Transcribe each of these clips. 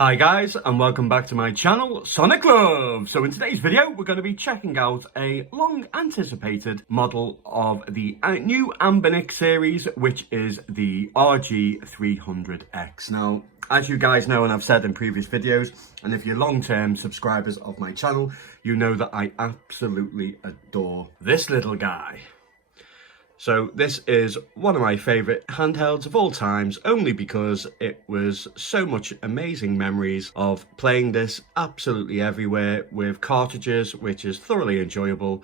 Hi guys, and welcome back to my channel, Sonic Love. So in today's video, we're going to be checking out a long anticipated model of the new Anbernic series, which is the RG300X. Now, as you guys know, and I've said in previous videos, and if you're long-term subscribers of my channel, you know that I absolutely adore this little guy. So this is one of my favourite handhelds of all times, only because it was so much amazing memories of playing this absolutely everywhere with cartridges, which is thoroughly enjoyable.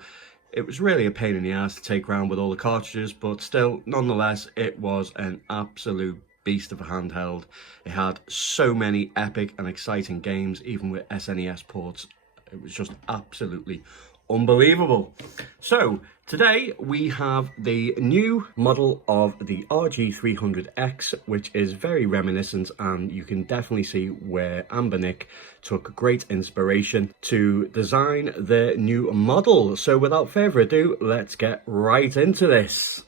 It was really a pain in the ass to take around with all the cartridges, but still, nonetheless, it was an absolute beast of a handheld. It had so many epic and exciting games, even with SNES ports. It was just absolutely unbelievable. So today we have the new model of the RG300X, which is very reminiscent, and you can definitely see where Anbernic took great inspiration to design the new model. So without further ado, let's get right into this.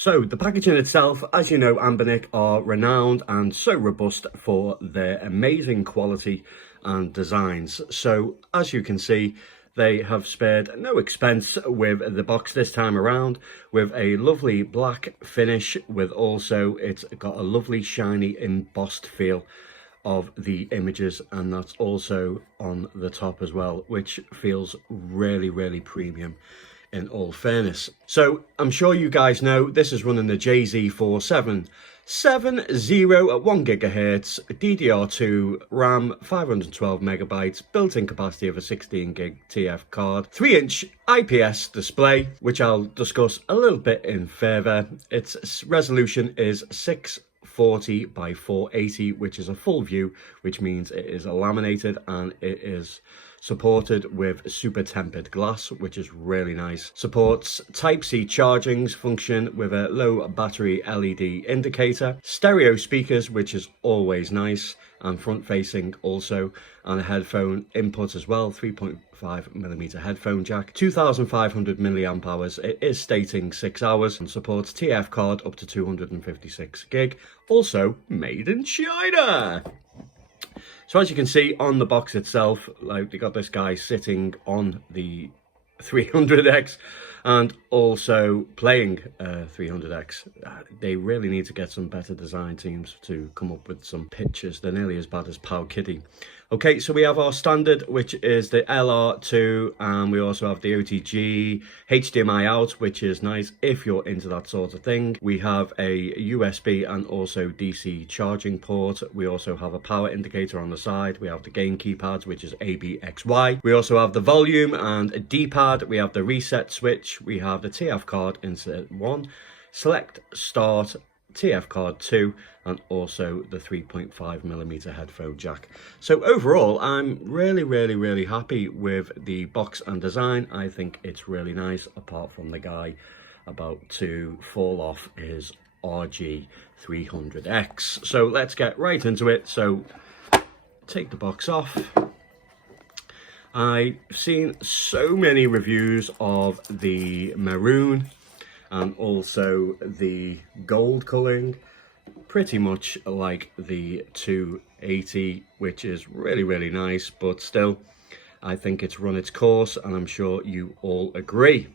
So the packaging itself, as you know, Anbernic are renowned and so robust for their amazing quality and designs. So as you can see, they have spared no expense with the box this time around, with a lovely black finish, with also it's got a lovely shiny embossed feel of the images, and that's also on the top as well, which feels really premium in all fairness. So I'm sure you guys know this is running the JZ4770 at 1 gigahertz, DDR2 RAM, 512 megabytes, built-in capacity of a 16 gig TF card, 3-inch IPS display, which I'll discuss a little bit in further. Its resolution is 640 by 480, which is a full view, which means it is laminated and it is supported with super tempered glass, which is really nice. Supports Type-C charging function with a low battery LED indicator, stereo speakers, which is always nice, and front facing also, and a headphone input as well, 3.5mm headphone jack, 2500 milliamp hours. It is stating 6 hours, and supports TF card up to 256 gig, also made in China. So as you can see on the box itself, like, they got this guy sitting on the 300X and also playing 300X. They really need to get some better design teams to come up with some pictures. They're nearly as bad as Pow Kitty. Okay, so we have our standard, which is the LR2, and we also have the OTG HDMI out, which is nice if you're into that sort of thing. We have a USB and also DC charging port. We also have a power indicator on the side. We have the game keypads, which is ABXY. We also have the volume and a D-pad. We have the reset switch. We have the TF card insert 1, select start, TF card 2, and also the 3.5mm headphone jack. So overall, I'm really happy with the box and design. I think it's really nice, apart from the guy about to fall off his RG300X. So let's get right into it. So take the box off. I've seen so many reviews of the Maroon and also the gold colouring, pretty much like the 280, which is really nice, but still I think it's run its course, and I'm sure you all agree.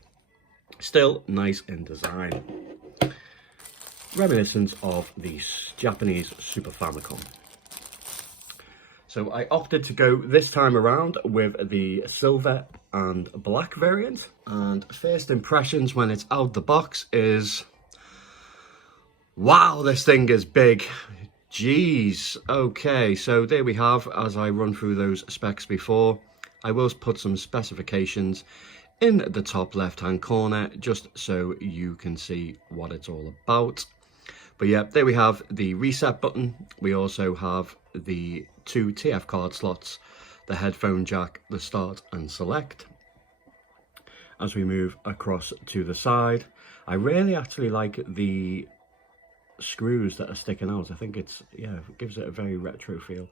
Still nice in design, reminiscent of the Japanese Super Famicom. So I opted to go this time around with the silver and black variant, and first impressions when it's out the box is, wow, this thing is big. Jeez. Okay, so there we have, as I run through those specs before. I will put some specifications in the top left hand corner just so you can see what it's all about. But yeah, there we have the reset button. We also have the 2 TF card slots, the headphone jack, the start and select. As we move across to the side, I really actually like the screws that are sticking out. I think it's, yeah, it gives it a very retro feel.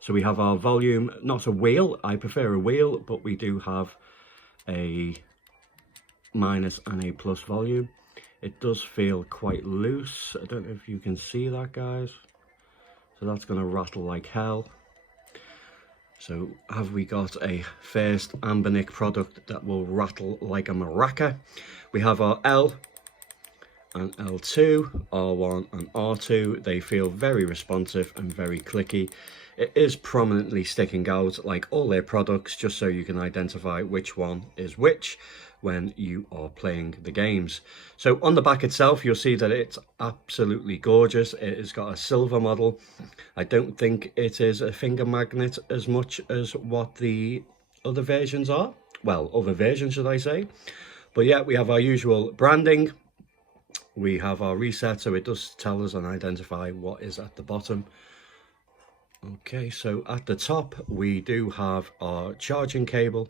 So we have our volume, not a wheel, I prefer a wheel, but we do have a minus and a plus volume. It does feel quite loose. I don't know if you can see that, guys. So that's going to rattle like hell. So have we got a first Anbernic product that will rattle like a maraca? We have our L and L2, R1 and R2. They feel very responsive and very clicky. It is prominently sticking out like all their products, just so you can identify which one is which when you are playing the games. So on the back itself, you'll see that it's absolutely gorgeous. It has got a silver model. I don't think it is a finger magnet as much as what the other versions are. Well, other versions, should I say. But yeah, we have our usual branding. We have our reset, so it does tell us and identify what is at the bottom. Okay, so at the top, we do have our charging cable.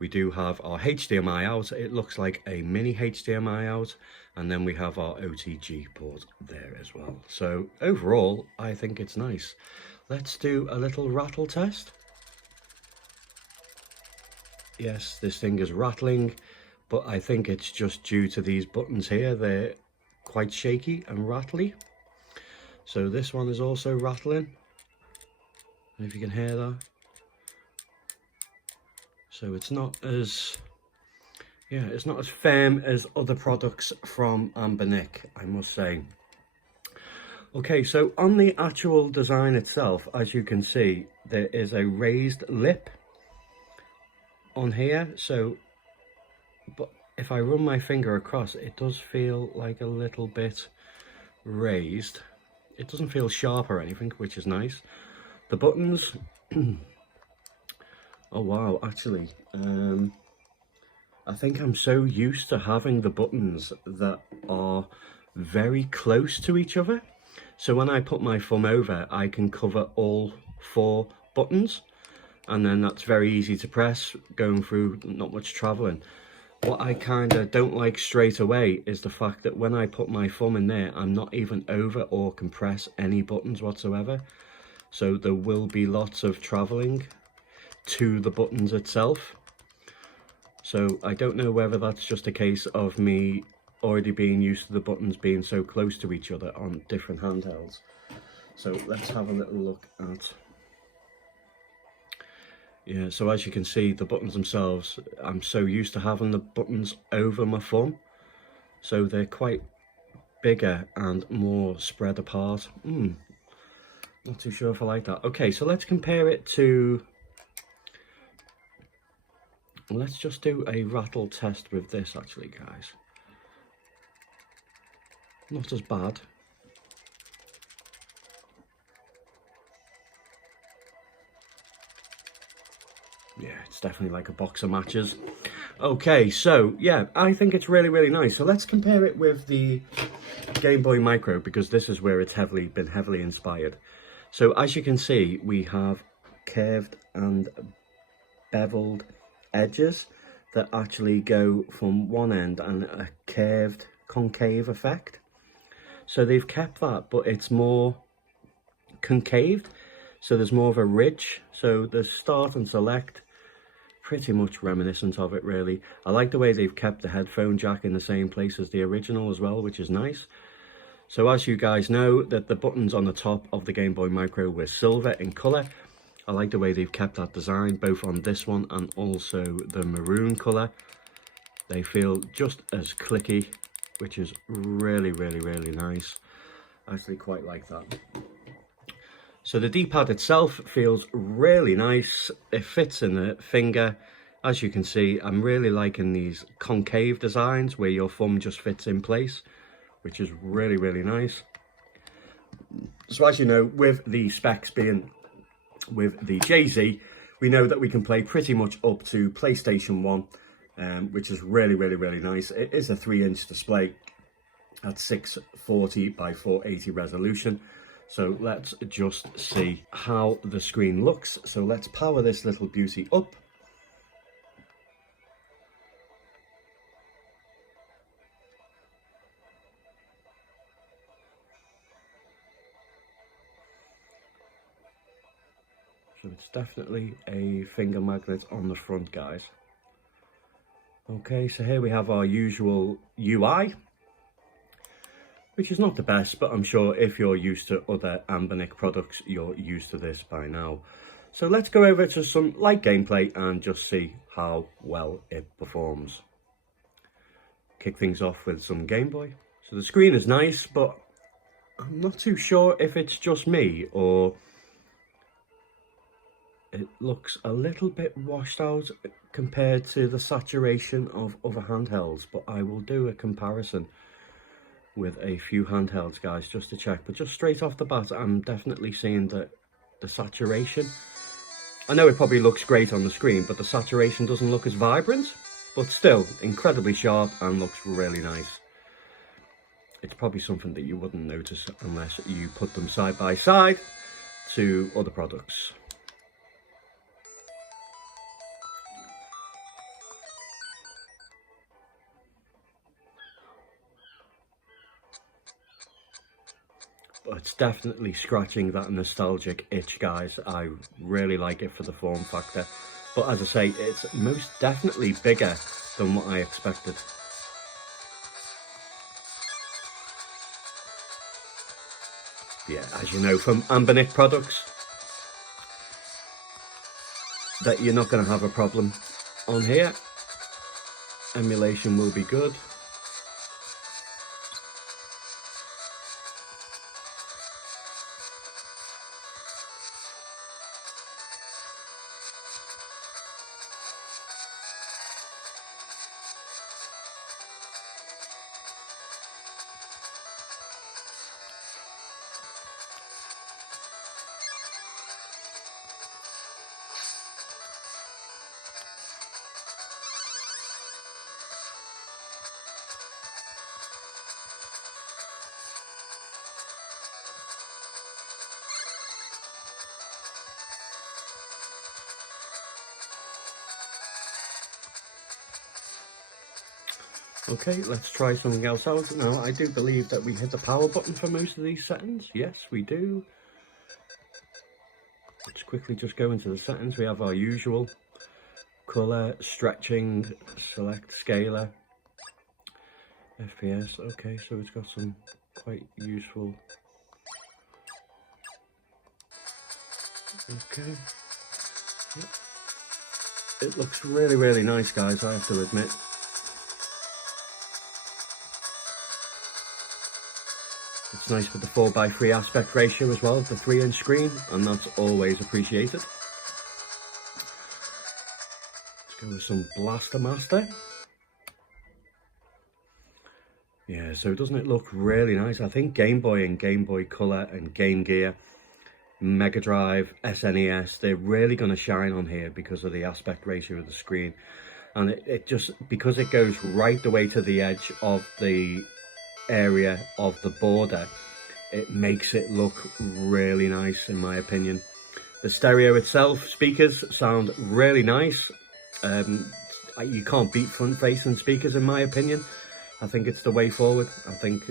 We do have our HDMI out. It looks like a mini HDMI out. And then we have our OTG port there as well. So overall, I think it's nice. Let's do a little rattle test. Yes, this thing is rattling, but I think it's just due to these buttons here. They're quite shaky and rattly. So this one is also rattling. I don't know if you can hear that. So it's not as, yeah, it's not as firm as other products from Anbernic, I must say. Okay, so on the actual design itself, as you can see, there is a raised lip on here. So, but if I run my finger across, it does feel like a little bit raised. It doesn't feel sharp or anything, which is nice. The buttons, oh wow, actually, I think I'm so used to having the buttons that are very close to each other. So when I put my thumb over, I can cover all 4 buttons, and then that's very easy to press, going through not much traveling. What I kind of don't like straight away is the fact that when I put my thumb in there, I'm not even over or compress any buttons whatsoever. So there will be lots of traveling to the buttons itself. So I don't know whether that's just a case of me already being used to the buttons being so close to each other on different handhelds. So let's have a little look at, yeah, so as you can see, the buttons themselves, I'm so used to having the buttons over my thumb. So they're quite bigger and more spread apart. Not too sure if I like that. Okay, so let's compare it to, let's just do a rattle test with this actually, guys. Not as bad. Yeah, it's definitely like a box of matches. Okay, so yeah, I think it's really, really nice. So let's compare it with the Gameboy Micro, because this is where it's been heavily inspired. So as you can see, we have curved and beveled edges that actually go from one end and a curved concave effect. So they've kept that, but it's more concaved. So there's more of a ridge. So the start and select, pretty much reminiscent of it really. I like the way they've kept the headphone jack in the same place as the original as well, which is nice. So as you guys know, that the buttons on the top of the Gameboy Micro were silver in colour. I like the way they've kept that design, both on this one and also the maroon colour. They feel just as clicky, which is really, really, really nice. I actually quite like that. So the D-pad itself feels really nice. It fits in the finger. As you can see, I'm really liking these concave designs where your thumb just fits in place, which is really, really nice. So as you know, with the specs being with the JZ, we know that we can play pretty much up to PlayStation 1, which is really, really, really nice. It is a 3-inch display at 640 by 480 resolution. So let's just see how the screen looks. So let's power this little beauty up. So it's definitely a finger magnet on the front, guys. Okay, so here we have our usual UI, which is not the best, but I'm sure if you're used to other Anbernic products, you're used to this by now. So let's go over to some light gameplay and just see how well it performs. Kick things off with some Game Boy. So the screen is nice, but I'm not too sure if it's just me or it looks a little bit washed out compared to the saturation of other handhelds, but I will do a comparison with a few handhelds, guys, just to check. But just straight off the bat, I'm definitely seeing that the saturation, I know it probably looks great on the screen, but the saturation doesn't look as vibrant, but still incredibly sharp and looks really nice. It's probably something that you wouldn't notice unless you put them side by side to other products. But it's definitely scratching that nostalgic itch, guys. I really like it for the form factor. But as I say, it's most definitely bigger than what I expected. Yeah, as you know from Anbernic products, that you're not going to have a problem on here. Emulation will be good. Okay, let's try something else out. Now, I do believe that we hit the power button for most of these settings. Yes, we do. Let's quickly just go into the settings. We have our usual colour, stretching, select scaler, FPS. Okay, so it's got some quite useful. Okay. Yep. It looks really, really nice, guys, I have to admit. It's nice with the 4:3 aspect ratio as well, the 3-inch screen, and that's always appreciated. Let's go with some Blaster Master. Yeah, so doesn't it look really nice? I think Game Boy and Game Boy Color and Game Gear, Mega Drive, SNES, they're really going to shine on here because of the aspect ratio of the screen. And it just, because it goes right the way to the edge of the area of the border, it makes it look really nice, in my opinion. The stereo itself, speakers sound really nice. You can't beat front-facing speakers, in my opinion. I think it's the way forward. I think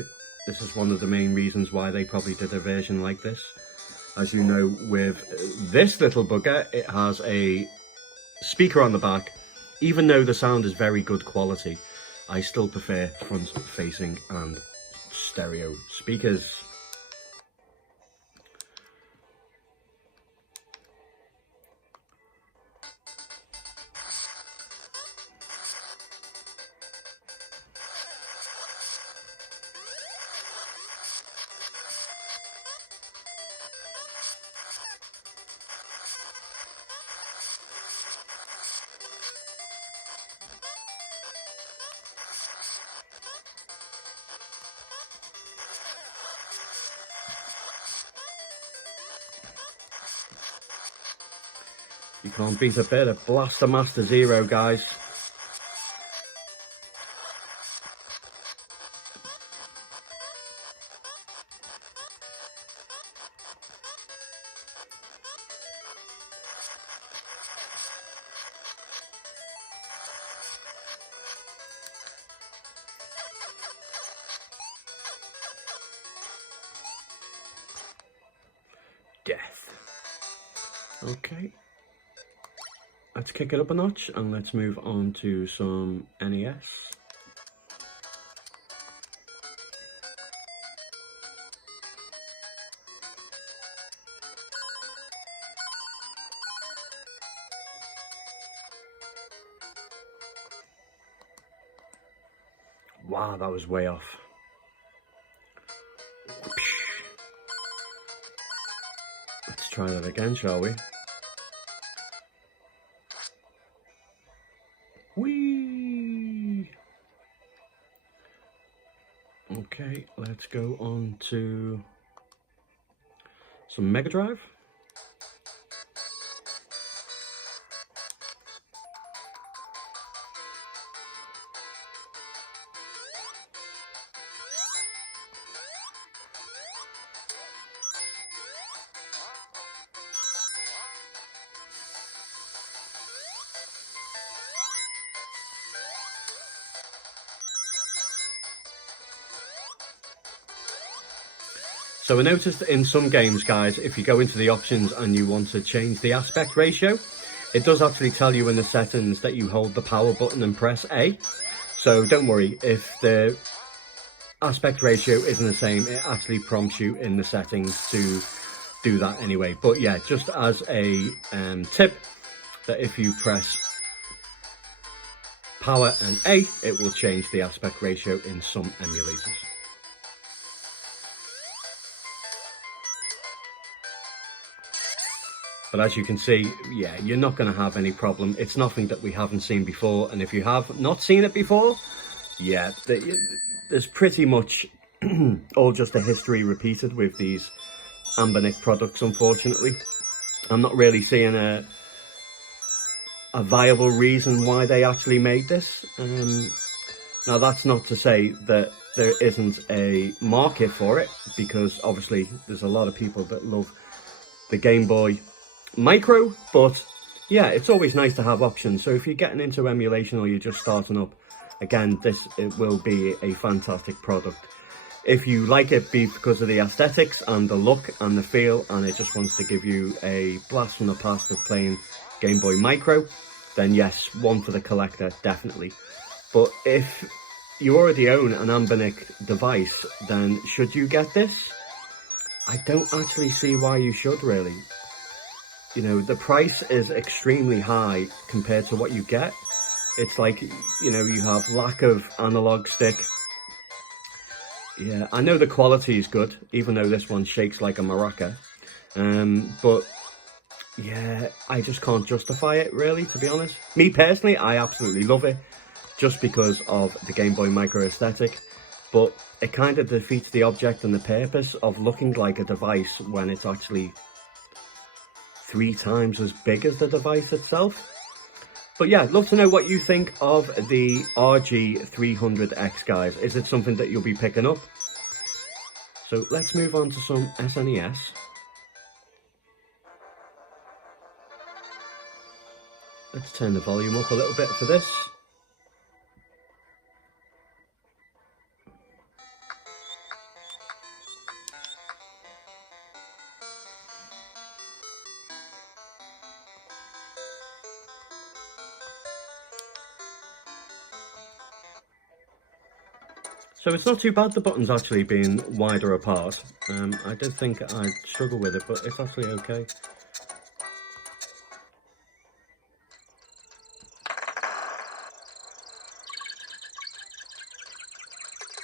this is one of the main reasons why they probably did a version like this. As you know, with this little bugger, it has a speaker on the back. Even though the sound is very good quality, I still prefer front-facing and stereo speakers. You can't beat a bit of Blaster Master Zero, guys. Death. Okay, let's kick it up a notch and let's move on to some NES. Wow, that was way off. Let's try that again, shall we? Whee! Okay, let's go on to some Mega Drive. So I noticed in some games, guys, if you go into the options and you want to change the aspect ratio, it does actually tell you in the settings that you hold the power button and press A. So don't worry, if the aspect ratio isn't the same, it actually prompts you in the settings to do that anyway. But yeah, just as a tip, that if you press power and A, it will change the aspect ratio in some emulators. But as you can see, yeah, you're not going to have any problem. It's nothing that we haven't seen before. And if you have not seen it before, yeah, there's pretty much all just a history repeated with these Anbernic products, unfortunately. I'm not really seeing a viable reason why they actually made this. Now, that's not to say that there isn't a market for it, because obviously there's a lot of people that love the Gameboy Micro, but yeah, it's always nice to have options. So if you're getting into emulation or you're just starting up, again, it will be a fantastic product. If you like it because of the aesthetics and the look and the feel, and it just wants to give you a blast from the past of playing Game Boy Micro, then yes, one for the collector, definitely. But if you already own an Anbernic device, then should you get this? I don't actually see why you should, really. You know, the price is extremely high compared to what you get. It's like, you know, you have lack of analog stick. Yeah, I know the quality is good, even though this one shakes like a maraca. But yeah, I just can't justify it, really, to be honest. Me personally, I absolutely love it, just because of the Game Boy Micro aesthetic. But it kind of defeats the object and the purpose of looking like a device when it's actually 3 times as big as the device itself. But yeah, I'd love to know what you think of the RG300X, guys. Is it something that you'll be picking up? So let's move on to some SNES. Let's turn the volume up a little bit for this. So it's not too bad, the buttons actually being wider apart. I did think I'd struggle with it, but it's actually okay.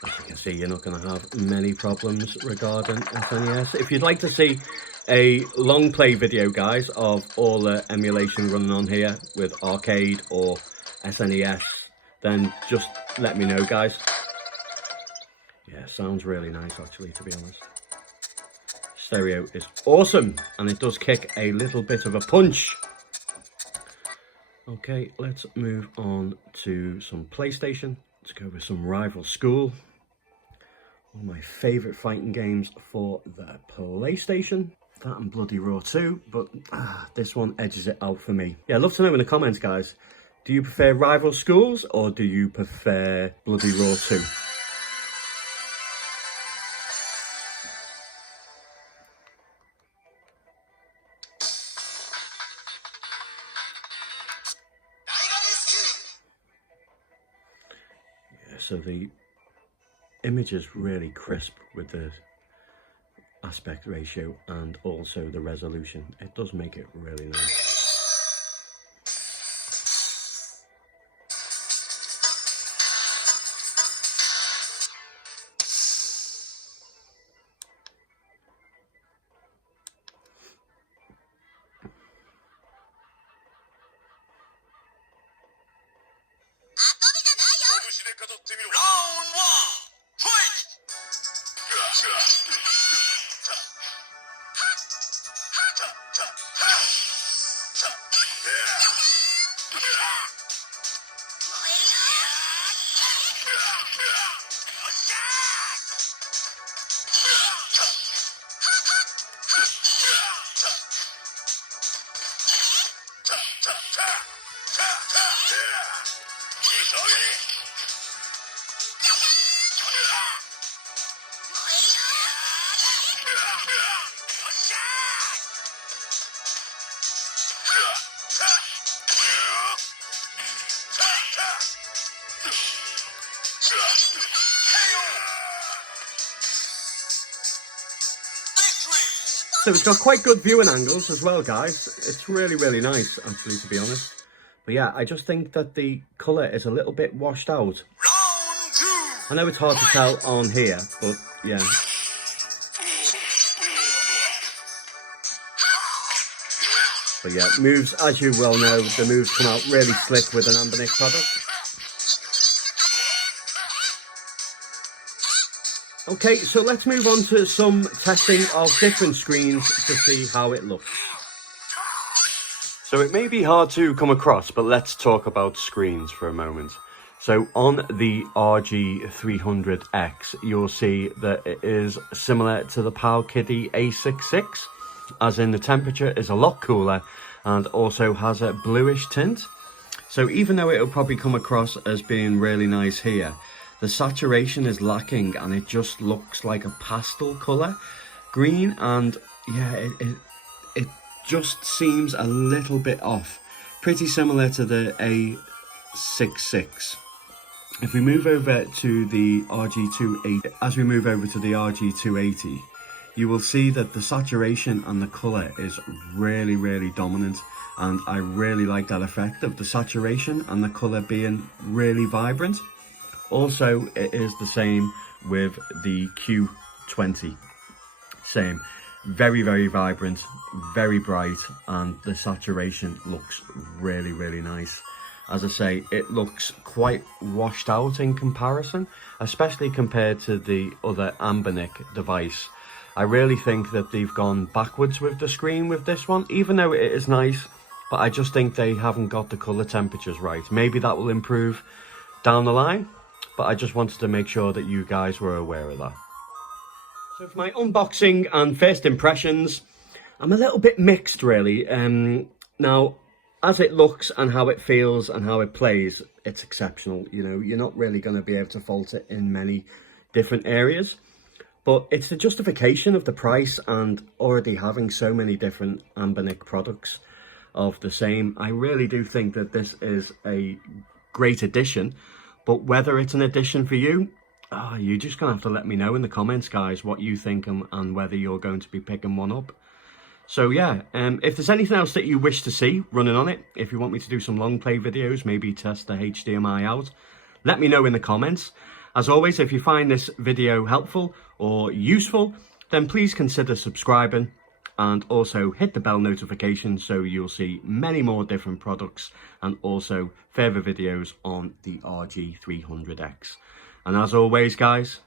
As you can see, you're not going to have many problems regarding SNES. If you'd like to see a long play video, guys, of all the emulation running on here with arcade or SNES, then just let me know, guys. Yeah, sounds really nice, actually, to be honest. Stereo is awesome, and it does kick a little bit of a punch. Okay, let's move on to some PlayStation. Let's go with some Rival School. One of my favourite fighting games for the PlayStation. That and Bloody Roar 2, but this one edges it out for me. Yeah, I'd love to know in the comments, guys. Do you prefer Rival Schools or do you prefer Bloody Roar 2? so the image is really crisp with the aspect ratio and also the resolution. It does make it really nice. Round one, fight! So it's got quite good viewing angles as well, guys. It's really, really nice, actually, to be honest. But yeah, I just think that the colour is a little bit washed out. Round two. I know it's hard to tell on here, but yeah. But yeah, moves, as you well know, the moves come out really slick with an Anbernic product. Okay, so let's move on to some testing of different screens to see how it looks. So it may be hard to come across, but let's talk about screens for a moment. So on the RG300X, you'll see that it is similar to the Pal Kitty A66, as in the temperature is a lot cooler and also has a bluish tint. So even though it'll probably come across as being really nice here, the saturation is lacking and it just looks like a pastel colour green, and yeah, it just seems a little bit off. Pretty similar to the A66. If we move over to the RG280, as we move over to the RG280, you will see that the saturation and the colour is really, really dominant, and I really like that effect of the saturation and the colour being really vibrant. Also, it is the same with the Q20. Same. Very, very vibrant, very bright, and the saturation looks really, really nice. As I say, it looks quite washed out in comparison, especially compared to the other Anbernic device. I really think that they've gone backwards with the screen with this one, even though it is nice, but I just think they haven't got the colour temperatures right. Maybe that will improve down the line, but I just wanted to make sure that you guys were aware of that. So for my unboxing and first impressions, I'm a little bit mixed really. Now, as it looks and how it feels and how it plays, it's exceptional. You know, you're not really going to be able to fault it in many different areas. But it's the justification of the price and already having so many different Anbernic products of the same. I really do think that this is a great addition. But whether it's an addition for you, you're just going to have to let me know in the comments, guys, what you think and whether you're going to be picking one up. So yeah, if there's anything else that you wish to see running on it, if you want me to do some long play videos, maybe test the HDMI out, let me know in the comments. As always, if you find this video helpful or useful, then please consider subscribing and also hit the bell notification so you'll see many more different products and also further videos on the RG300X. And as always, guys,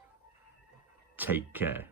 take care.